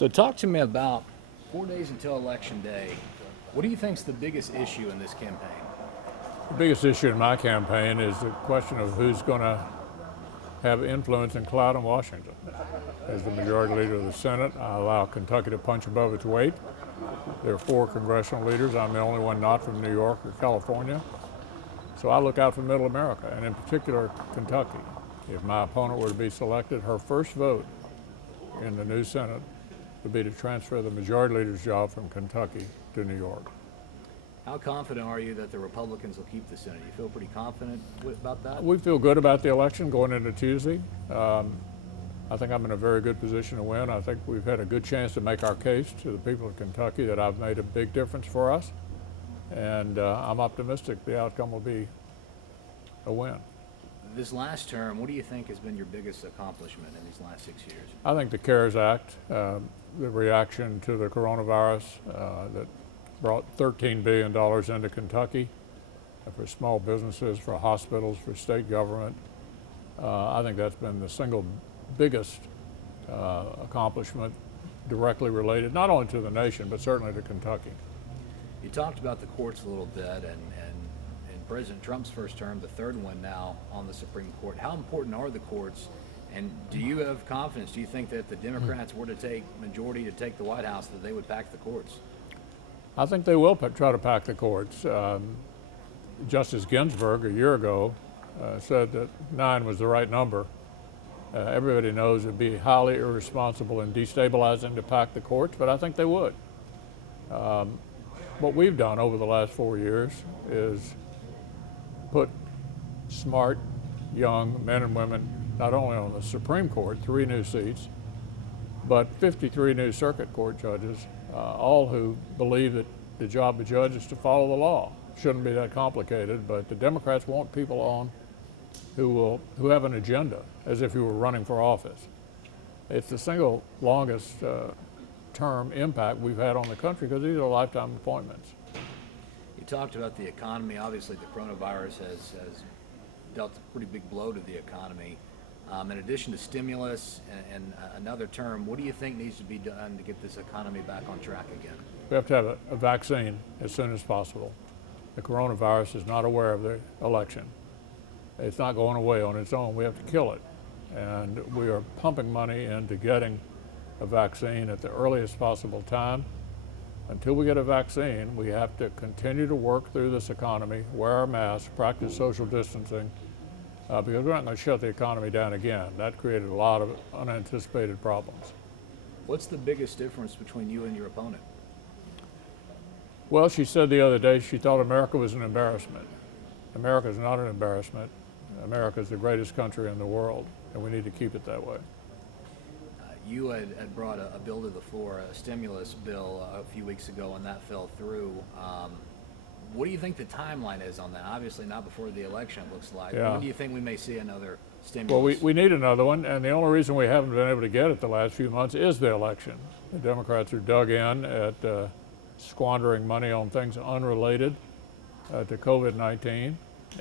So talk to me about 4 days until Election Day. What do you think is the biggest issue in this campaign? The biggest issue in my campaign is the question of who's going to have influence and clout in Washington. As the majority leader of the Senate, I allow Kentucky to punch above its weight. There are 4 congressional leaders. I'm the only one not from New York or California. So I look out for Middle America, and in particular, Kentucky. If my opponent were to be selected, her first vote in the new Senate would be to transfer the majority leader's job from Kentucky to New York. How confident are you that the Republicans will keep the Senate? You feel pretty confident about that? We feel good about the election going into Tuesday. I think I'm in a very good position to win. I think we've had a good chance to make our case to the people of Kentucky that I've made a big difference for us. And I'm optimistic the outcome will be a win. This last term, what do you think has been your biggest accomplishment in these last 6 years? I think the CARES Act, the reaction to the coronavirus that brought $13 billion into Kentucky for small businesses, for hospitals, for state government. I think that's been the single biggest accomplishment directly related, not only to the nation, but certainly to Kentucky. You talked about the courts a little bit, and in President Trump's first term, the third one now on the Supreme Court. How important are the courts, and do you have confidence? Do you think that if the Democrats were to take majority to take the White House, that they would pack the courts? I think they will try to pack the courts. Justice Ginsburg a year ago said that 9 was the right number. Everybody knows it'd be highly irresponsible and destabilizing to pack the courts, but I think they would. What we've done over the last 4 years is put smart, young men and women not only on the Supreme Court, 3 new seats, but 53 new circuit court judges, all who believe that the job of a judge is to follow the law. Shouldn't be that complicated, but the Democrats want people on who have an agenda, as if you were running for office. It's the single longest term impact we've had on the country because these are lifetime appointments. You talked about the economy. Obviously, the coronavirus has dealt a pretty big blow to the economy. In addition to stimulus and another term, what do you think needs to be done to get this economy back on track again? We have to have a vaccine as soon as possible. The coronavirus is not aware of the election. It's not going away on its own. We have to kill it. And we are pumping money into getting a vaccine at the earliest possible time. Until we get a vaccine, we have to continue to work through this economy, wear our masks, practice social distancing, because we're not going to shut the economy down again. That created a lot of unanticipated problems. What's the biggest difference between you and your opponent? Well, she said the other day she thought America was an embarrassment. America is not an embarrassment. America is the greatest country in the world, and we need to keep it that way. You had brought a bill to the floor, a stimulus bill, a few weeks ago, and that fell through. What do you think the timeline is on that? Obviously not before the election, it looks like. Yeah. When do you think we may see another stimulus? Well, we need another one, and the only reason we haven't been able to get it the last few months is the election. The Democrats are dug in at squandering money on things unrelated to COVID-19,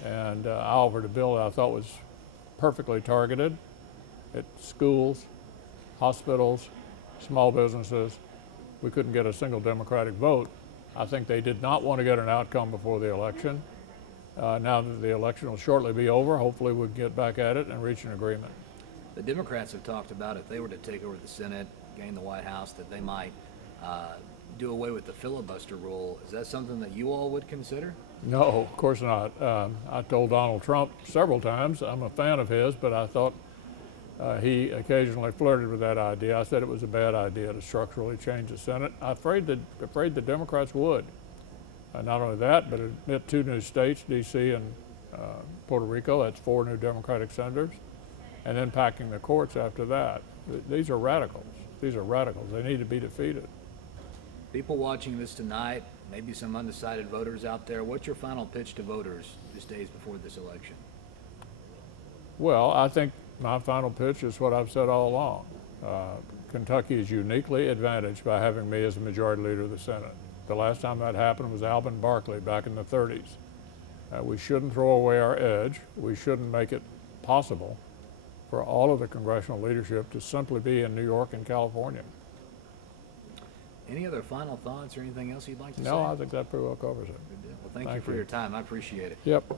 and I offered a bill that I thought was perfectly targeted at schools, hospitals, small businesses. We couldn't get a single Democratic vote. I think they did not want to get an outcome before the election. Now that the election will shortly be over, hopefully we'll get back at it and reach an agreement. The Democrats have talked about if they were to take over the Senate, gain the White House, that they might do away with the filibuster rule. Is that something that you all would consider? No, of course not. I told Donald Trump several times I'm a fan of his, but I thought he occasionally flirted with that idea. I said it was a bad idea to structurally change the Senate. I'm afraid the Democrats would. Not only that, but admit 2 new states, D.C. and Puerto Rico. That's 4 new Democratic senators. And then packing the courts after that. These are radicals. These are radicals. They need to be defeated. People watching this tonight, maybe some undecided voters out there, what's your final pitch to voters just days before this election? Well, I think my final pitch is what I've said all along. Kentucky is uniquely advantaged by having me as the majority leader of the Senate. The last time that happened was Alvin Barkley back in the 30s. We shouldn't throw away our edge. We shouldn't make it possible for all of the congressional leadership to simply be in New York and California. Any other final thoughts or anything else you'd like to say? No, I think that pretty well covers it. Good deal. Well, thank you Thank for you. your time. I appreciate it. Yep.